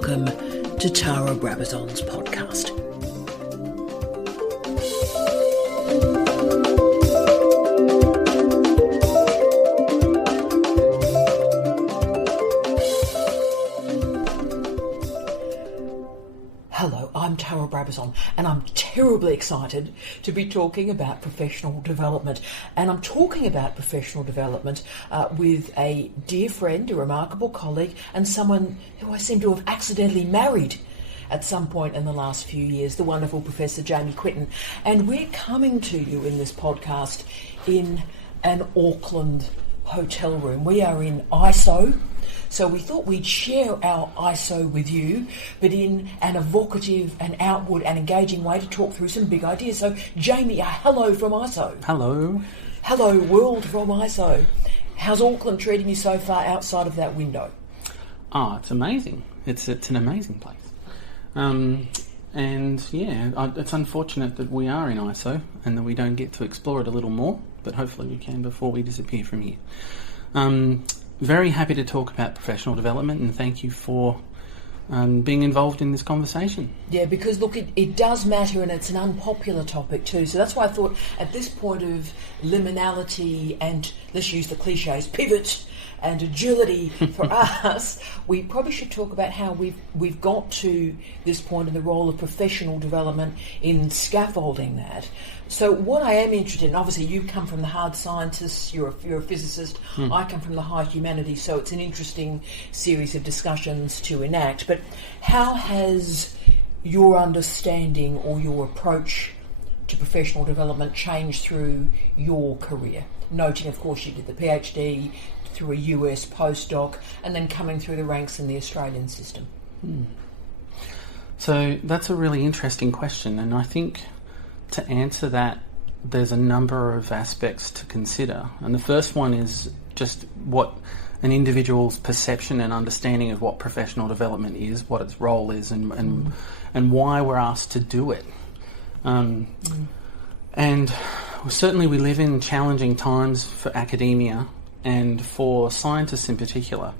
welcome to Tara Brabazon's podcast. Hello, I'm Tara Brabazon, and I'm terribly excited to be talking about professional development. And I'm talking about professional development with a dear friend, a remarkable colleague, and someone who I seem to have accidentally married at some point in the last few years, the wonderful Professor Jamie Quinton. And we're coming to you in this podcast in an Auckland hotel room. We are in ISO. So we thought we'd share our ISO with you, but in an evocative and outward and engaging way to talk through some big ideas. So Jamie, hello from ISO. Hello. Hello world from ISO. How's Auckland treating you so far outside of that window? Oh, it's amazing. It's an amazing place. It's unfortunate that we are in ISO and that we don't get to explore it a little more, but hopefully we can before we disappear from here. Very happy to talk about professional development, and thank you for being involved in this conversation. Yeah, because look, it does matter, and it's an unpopular topic too. So that's why I thought at this point of liminality and, let's use the cliches, pivot and agility for us, we probably should talk about how we've got to this point in the role of professional development in scaffolding that. So what I am interested in, obviously you come from the hard sciences, you're a physicist, I come from the high humanities, so it's an interesting series of discussions to enact. But how has your understanding or your approach to professional development changed through your career? Noting, of course, you did the PhD through a US postdoc and then coming through the ranks in the Australian system. So that's a really interesting question, and I think to answer that, there's a number of aspects to consider. And the first one is just what an individual's perception and understanding of what professional development is, what its role is, and why we're asked to do it. And certainly we live in challenging times for academia and for scientists in particular.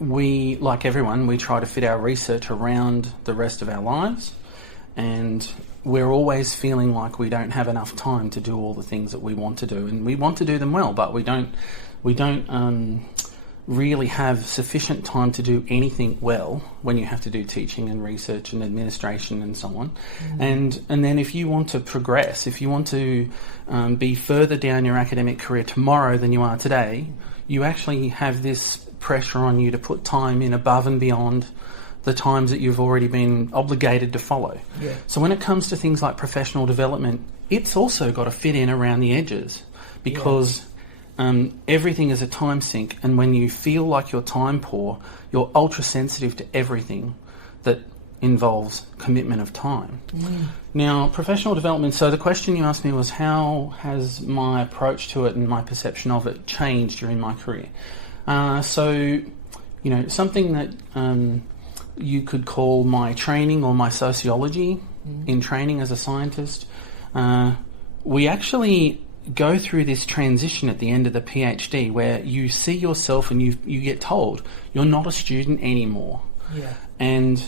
We, like everyone, we try to fit our research around the rest of our lives, and we're always feeling like we don't have enough time to do all the things that we want to do, and we want to do them well, but we don't really have sufficient time to do anything well when you have to do teaching and research and administration and so on. And then if you want to progress, if you want to be further down your academic career tomorrow than you are today, you actually have this pressure on you to put time in above and beyond the times that you've already been obligated to follow. Yeah. So when it comes to things like professional development, it's also got to fit in around the edges, because everything is a time sink, and when you feel like you're time poor, you're ultra sensitive to everything that involves commitment of time. Now, professional development, so the question you asked me was, how has my approach to it and my perception of it changed during my career? Something that you could call my training or my sociology in training as a scientist. We actually go through this transition at the end of the PhD where you see yourself and you get told you're not a student anymore. Yeah. And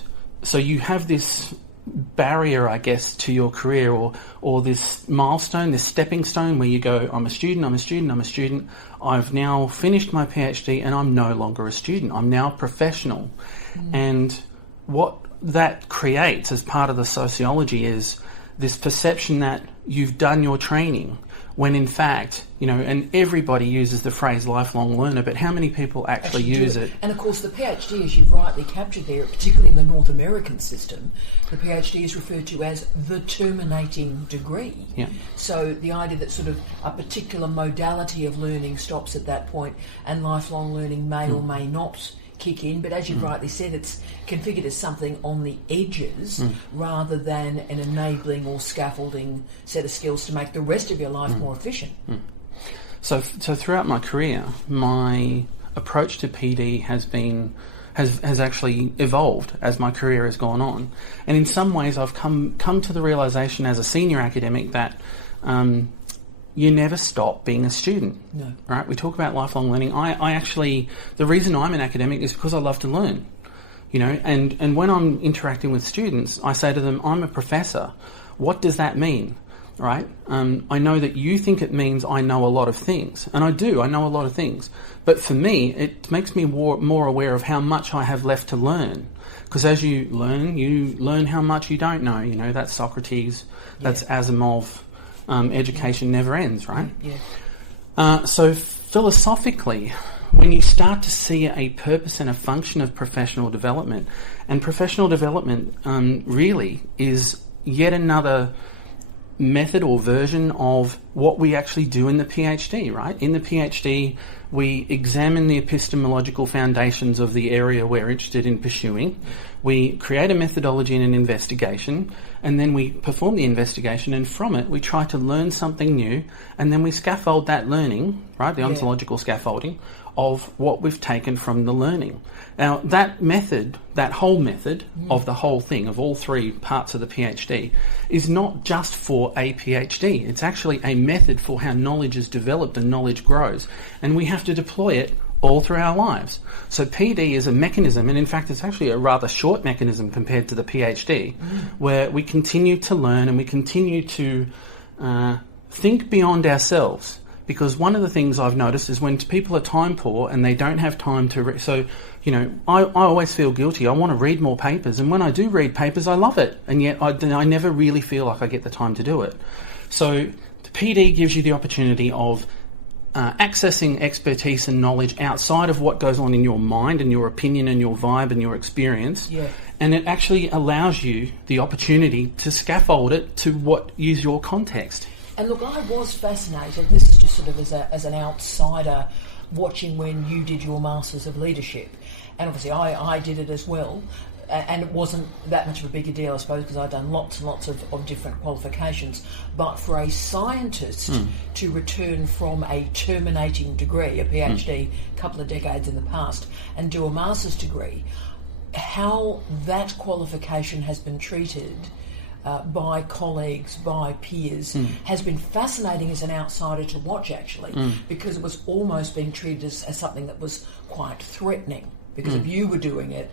so you have this barrier, I guess, to your career, or this milestone, this stepping stone where you go, I'm a student. I've now finished my PhD and I'm no longer a student. I'm now a professional. And what that creates as part of the sociology is this perception that you've done your training, when in fact, and everybody uses the phrase lifelong learner, but how many people actually use it? And of course the PhD, as you've rightly captured there, particularly in the North American system, the PhD is referred to as the terminating degree. Yeah. So the idea that sort of a particular modality of learning stops at that point, and lifelong learning may or may not kick in, but as you've rightly said, it's configured as something on the edges rather than an enabling or scaffolding set of skills to make the rest of your life more efficient. So throughout my career, my approach to PD has actually evolved as my career has gone on, and in some ways I've come to the realisation as a senior academic that you never stop being a student. No. Right? We talk about lifelong learning. I actually, the reason I'm an academic is because I love to learn. you know, and when I'm interacting with students, I say to them, I'm a professor. What does that mean? Right? I know that you think it means I know a lot of things, and I do. I know a lot of things, but for me, it makes me more aware of how much I have left to learn. Because as you learn how much you don't know. You know, that's Socrates, that's Asimov. Education never ends, right? Yeah. So philosophically, when you start to see a purpose and a function of professional development, and professional development really is yet another method or version of what we actually do in the PhD, right? In the PhD, we examine the epistemological foundations of the area we're interested in pursuing. We create a methodology and an investigation, and then we perform the investigation, and from it we try to learn something new, and then we scaffold that learning, right, the ontological scaffolding of what we've taken from the learning. Now, that method, that whole method of the whole thing, of all three parts of the PhD, is not just for a PhD. It's actually a method for how knowledge is developed and knowledge grows. And we have to deploy it all through our lives. So PD is a mechanism, and in fact it's actually a rather short mechanism compared to the PhD, where we continue to learn and we continue to think beyond ourselves. Because one of the things I've noticed is when people are time poor and they don't have time to so, you know, I always feel guilty. I want to read more papers, and when I do read papers, I love it, and yet I never really feel like I get the time to do it. So the PD gives you the opportunity of accessing expertise and knowledge outside of what goes on in your mind and your opinion and your vibe and your experience. Yeah. And it actually allows you the opportunity to scaffold it to what is your context. And look, I was fascinated, this is just sort of as an outsider watching when you did your Masters of Leadership. And obviously I did it as well. And it wasn't that much of a bigger deal, I suppose, because I'd done lots and lots of different qualifications. But for a scientist to return from a terminating degree, a PhD, a couple of decades in the past, and do a master's degree, how that qualification has been treated by colleagues, by peers, has been fascinating as an outsider to watch, actually, because it was almost being treated as something that was quite threatening. Because if you were doing it,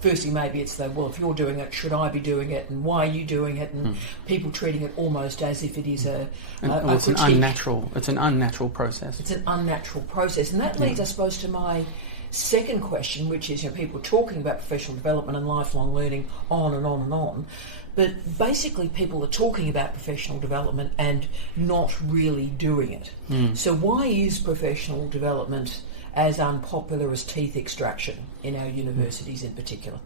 firstly maybe it's well, if you're doing it, should I be doing it, and why are you doing it, and people treating it almost as if it is it's an unnatural process. It's an unnatural process, and that leads, I suppose, to my second question, which is, you know, people talking about professional development and lifelong learning on and on and on, but basically people are talking about professional development and not really doing it. So why is professional development as unpopular as teeth extraction in our universities in particular?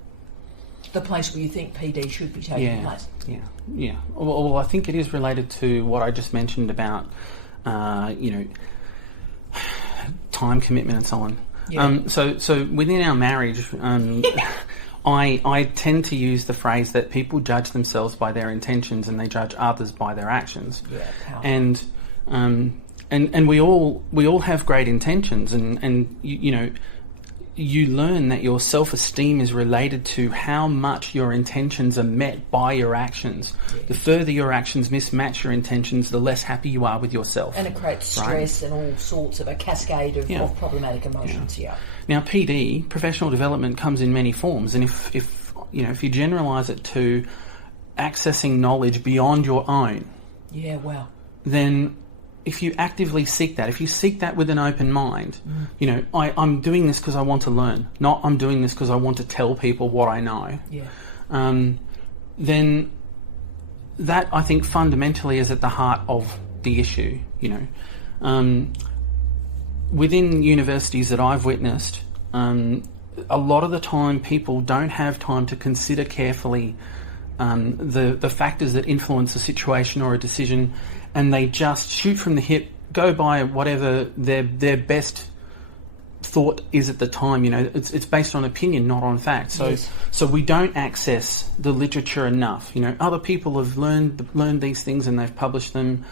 The place where you think PD should be taking place. Yeah. Well, I think it is related to what I just mentioned about, you know, time commitment and so on. Yeah. So within our marriage, I tend to use the phrase that people judge themselves by their intentions and they judge others by their actions. Yeah, powerful. And we all have great intentions, and you know, you learn that your self-esteem is related to how much your intentions are met by your actions. Yeah. The further your actions mismatch your intentions, the less happy you are with yourself. And it creates stress and all sorts of a cascade of problematic emotions. Yeah. Now, PD, professional development, comes in many forms, and if you know, if you generalise it to accessing knowledge beyond your own, then if you actively seek that, if you seek that with an open mind, you know, I'm doing this because I want to learn, not I'm doing this because I want to tell people what I know, then that, I think, fundamentally is at the heart of the issue, you know. Within universities that I've witnessed, a lot of the time people don't have time to consider carefully the factors that influence a situation or a decision, and they just shoot from the hip, go by whatever their best thought is at the time. You know, it's based on opinion, not on fact. So we don't access the literature enough. You know, other people have learned these things and they've published them.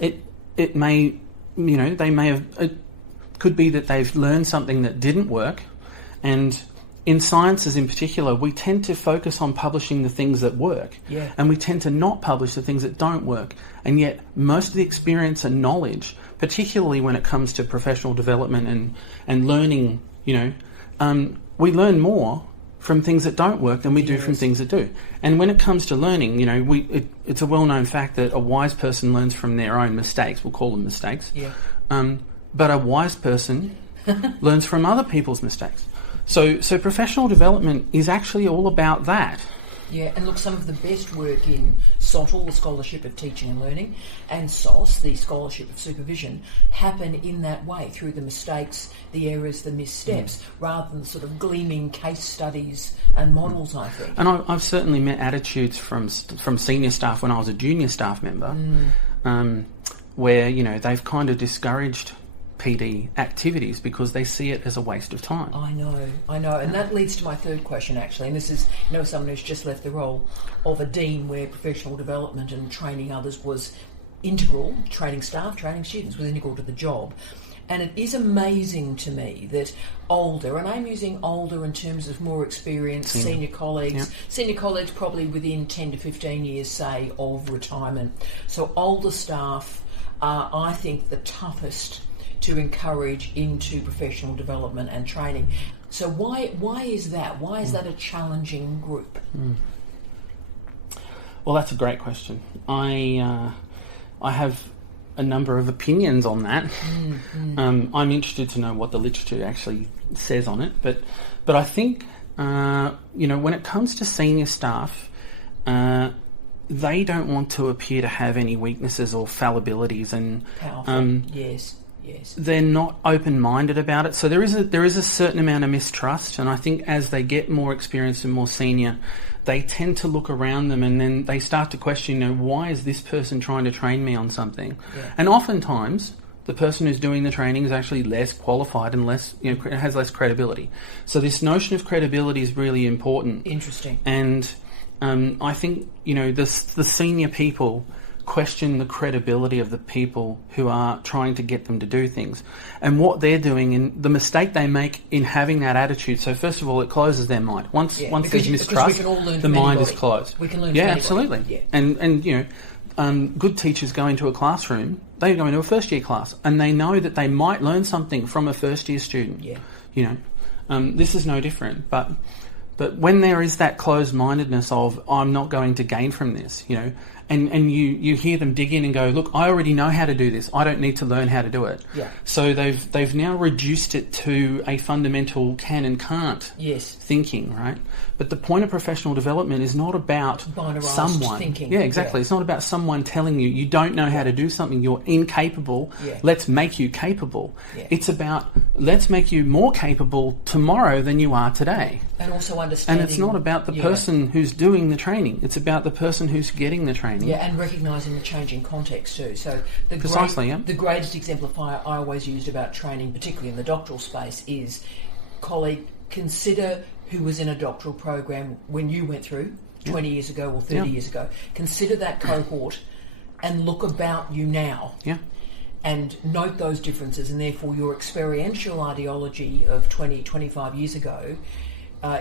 It may, you know, they may have. It could be that they've learned something that didn't work, and in sciences in particular, we tend to focus on publishing the things that work, and we tend to not publish the things that don't work. And yet most of the experience and knowledge, particularly when it comes to professional development and learning, you know, we learn more from things that don't work than we do from things that do. And when it comes to learning, you know, it's a well-known fact that a wise person learns from their own mistakes. We'll call them mistakes. Yeah. But a wise person learns from other people's mistakes. So professional development is actually all about that. Yeah, and look, some of the best work in SOTL, the Scholarship of Teaching and Learning, and SOS, the Scholarship of Supervision, happen in that way, through the mistakes, the errors, the missteps, rather than sort of gleaming case studies and models, I think. And I've certainly met attitudes from senior staff when I was a junior staff member, where, you know, they've kind of discouraged PD activities because they see it as a waste of time. I know. And that leads to my third question, actually. And this is, you know, someone who's just left the role of a dean where professional development and training others was integral, training staff, training students was integral to the job. And it is amazing to me that older, and I'm using older in terms of more experienced senior colleagues, senior colleagues probably within 10 to 15 years, say, of retirement. So older staff are, I think, the toughest to encourage into professional development and training. So why is that? Why is that a challenging group? Well, that's a great question. I have a number of opinions on that. I'm interested to know what the literature actually says on it, but I think you know, when it comes to senior staff, they don't want to appear to have any weaknesses or fallibilities, and Yes. they're not open-minded about it. So there is a certain amount of mistrust, and I think as they get more experienced and more senior, they tend to look around them and then they start to question, you know, why is this person trying to train me on something? Yeah. And oftentimes the person who's doing the training is actually less qualified and less, you know, has less credibility. So this notion of credibility is really important. Interesting. And I think, you know, the senior people question the credibility of the people who are trying to get them to do things and what they're doing and the mistake they make in having that attitude. So first of all, it closes their mind. Once there's mistrust, the mind is closed. We can learn from anybody. Absolutely. Yeah. And you know, good teachers go into a classroom, they go into a first year class and they know that they might learn something from a first year student. Yeah. You know, this is no different, but when there is that closed-mindedness of, I'm not going to gain from this, you know, and you hear them dig in and go, look, I already know how to do this. I don't need to learn how to do it. Yeah. So they've now reduced it to a fundamental can and can't thinking, right? But the point of professional development is not about someone thinking. Yeah, exactly. It's not about someone telling you you don't know how to do something, you're incapable. Yeah. Let's make you capable. Yeah. It's about let's make you more capable tomorrow than you are today. And also understanding. And it's not about the person who's doing the training. It's about the person who's getting the training. Yeah, and recognising the changing context too. So the greatest exemplifier I always used about training, particularly in the doctoral space, is, colleague, consider who was in a doctoral program when you went through 20 years ago or 30 years ago. Consider that cohort and look about you now. Yeah. And note those differences, and therefore your experiential ideology of 20, 25 years ago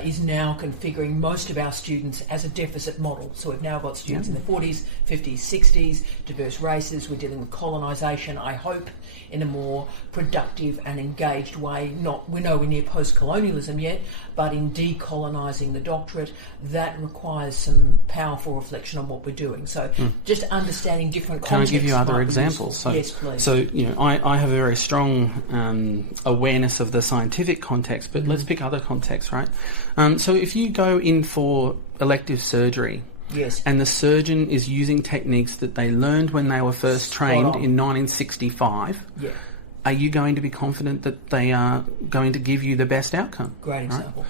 is now configuring most of our students as a deficit model. So we've now got students in the 40s, 50s, 60s, diverse races. We're dealing with colonisation, I hope, in a more productive and engaged way. We're nowhere near post-colonialism yet, but in decolonising the doctorate, that requires some powerful reflection on what we're doing. So just understanding different contexts. Can I give you other examples? So, yes, please. So, you know, I have a very strong awareness of the scientific context, but let's pick other contexts, right? So if you go in for elective surgery, and the surgeon is using techniques that they learned when they were first trained in 1965, are you going to be confident that they are going to give you the best outcome? Great example.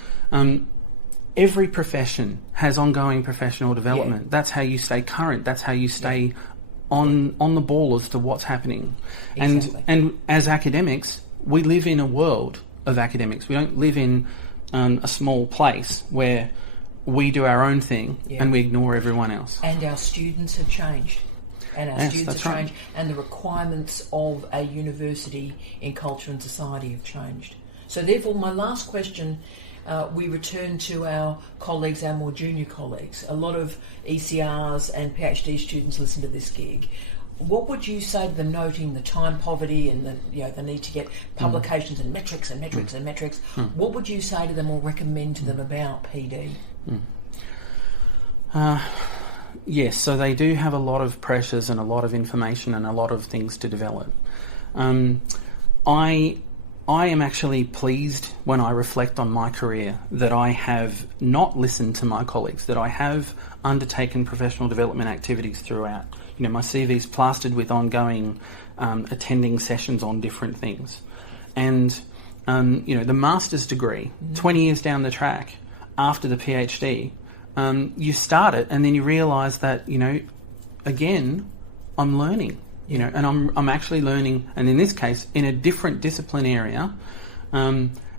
Every profession has ongoing professional development. That's how you stay current. That's how you stay on the ball as to what's happening. Exactly. And as academics, we live in a world of academics. We don't live in a small place where we do our own thing and we ignore everyone else. And our students have changed. And the requirements of a university in culture and society have changed. So therefore, my last question, we return to our colleagues, our more junior colleagues. A lot of ECRs and PhD students listen to this gig. what would you say to them, noting the time poverty and the need to get publications and metrics and metrics and metrics? What would you say to them or recommend to them about PD? Yes, so they do have a lot of pressures and a lot of information and a lot of things to develop. I am actually pleased when I reflect on my career that I have not listened to my colleagues, that I have undertaken professional development activities throughout. My CV's plastered with ongoing attending sessions on different things. And, the master's degree, 20 years down the track, after the PhD, you start it and then you realise that, again, I'm learning. And I'm actually learning, and in this case, in a different discipline area.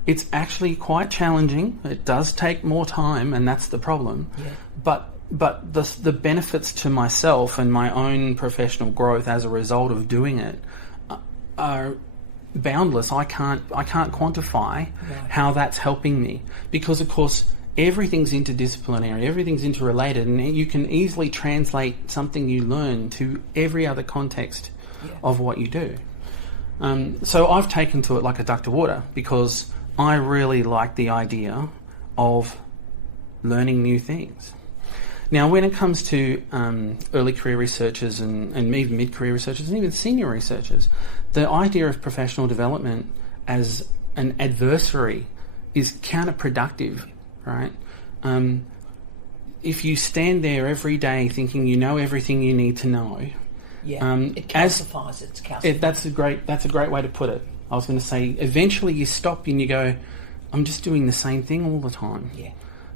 It's actually quite challenging. It does take more time, and that's the problem. Yeah. But the benefits to myself and my own professional growth as a result of doing it are boundless. I can't quantify how that's helping me, because of course everything's interdisciplinary, everything's interrelated, and you can easily translate something you learn to every other context of what you do. So I've taken to it like a duck to water, because I really like the idea of learning new things. Now, when it comes to early career researchers and even mid-career researchers and even senior researchers, the idea of professional development as an adversary is counterproductive. Right? If you stand there every day thinking you know everything you need to know, it calcifies. It's calcified. That's a great way to put it. I was going to say, eventually you stop and you go, I'm just doing the same thing all the time. Yeah.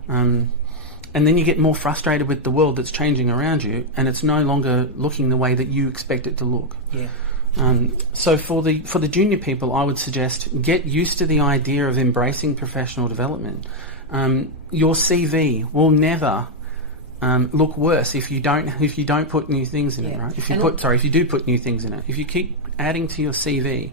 And then you get more frustrated with the world that's changing around you, and it's no longer looking the way that you expect it to look. Yeah. So for the junior people, I would suggest get used to the idea of embracing professional development. Your CV will never look worse if you don't put new things in it, right? If you do put new things in it, if you keep adding to your CV,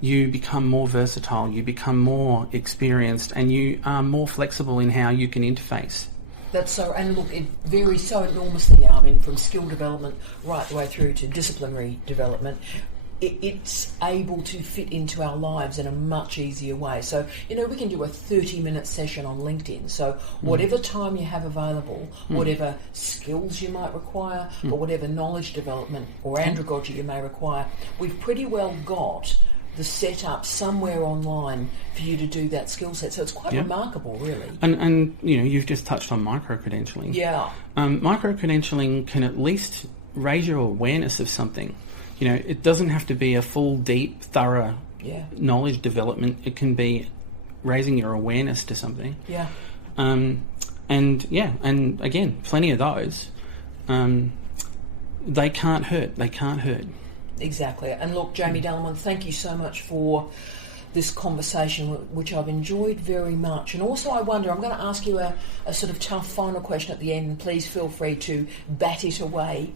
you become more versatile, you become more experienced, and you are more flexible in how you can interface. That's so, and look, it varies so enormously. From skill development right the way through to disciplinary development. It's able to fit into our lives in a much easier way. So, we can do a 30-minute session on LinkedIn. So whatever time you have available, whatever skills you might require, or whatever knowledge development or andragogy you may require, we've pretty well got the setup somewhere online for you to do that skill set. So it's quite remarkable, really. And you've just touched on micro-credentialing. Yeah. Micro-credentialing can at least raise your awareness of something. It doesn't have to be a full, deep, thorough knowledge development. It can be raising your awareness to something. Yeah. And again, plenty of those. They can't hurt. They can't hurt. Exactly. And look, Jamie Dallimont, thank you so much for this conversation, which I've enjoyed very much. And also I wonder, I'm going to ask you a sort of tough final question at the end, and please feel free to bat it away.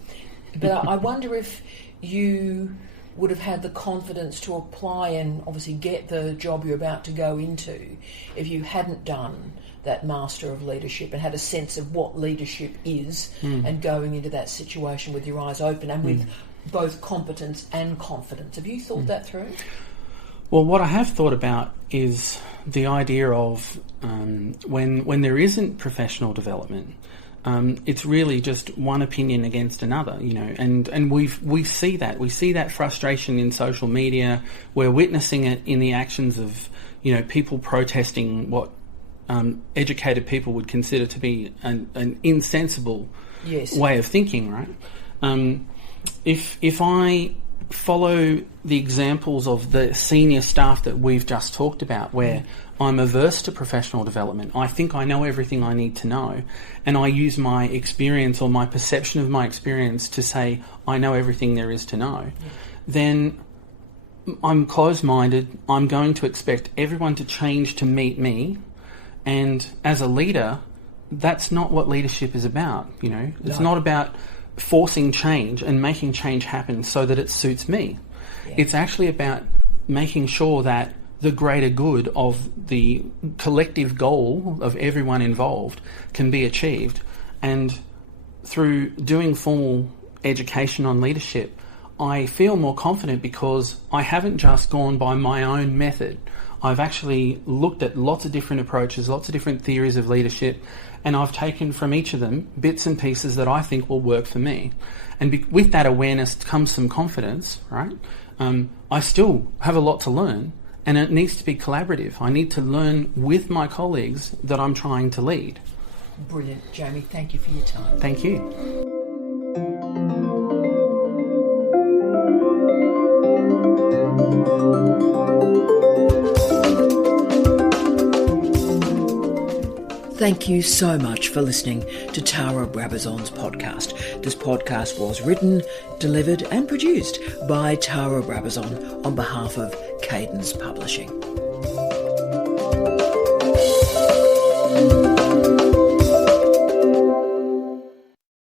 But I wonder if you would have had the confidence to apply and obviously get the job you're about to go into if you hadn't done that Master of Leadership and had a sense of what leadership is and going into that situation with your eyes open and with both competence and confidence. Have you thought that through? Well, what I have thought about is the idea of when there isn't professional development, it's really just one opinion against another, and we see that frustration in social media. We're witnessing it in the actions of people protesting what educated people would consider to be an insensible way of thinking, right? If I follow the examples of the senior staff that we've just talked about, where I'm averse to professional development, I think I know everything I need to know, and I use my experience or my perception of my experience to say I know everything there is to know, then I'm closed-minded. I'm going to expect everyone to change to meet me, and as a leader, that's not what leadership is about. It's not about forcing change and making change happen so that it suits me. It's actually about making sure that the greater good of the collective goal of everyone involved can be achieved. And through doing formal education on leadership, I feel more confident because I haven't just gone by my own method. I've actually looked at lots of different approaches, lots of different theories of leadership, and I've taken from each of them bits and pieces that I think will work for me. And with that awareness comes some confidence, right? I still have a lot to learn, and it needs to be collaborative. I need to learn with my colleagues that I'm trying to lead. Brilliant. Jamie, thank you for your time. Thank you. Thank you so much for listening to Tara Brabazon's podcast. This podcast was written, delivered and produced by Tara Brabazon on behalf of Cadence Publishing.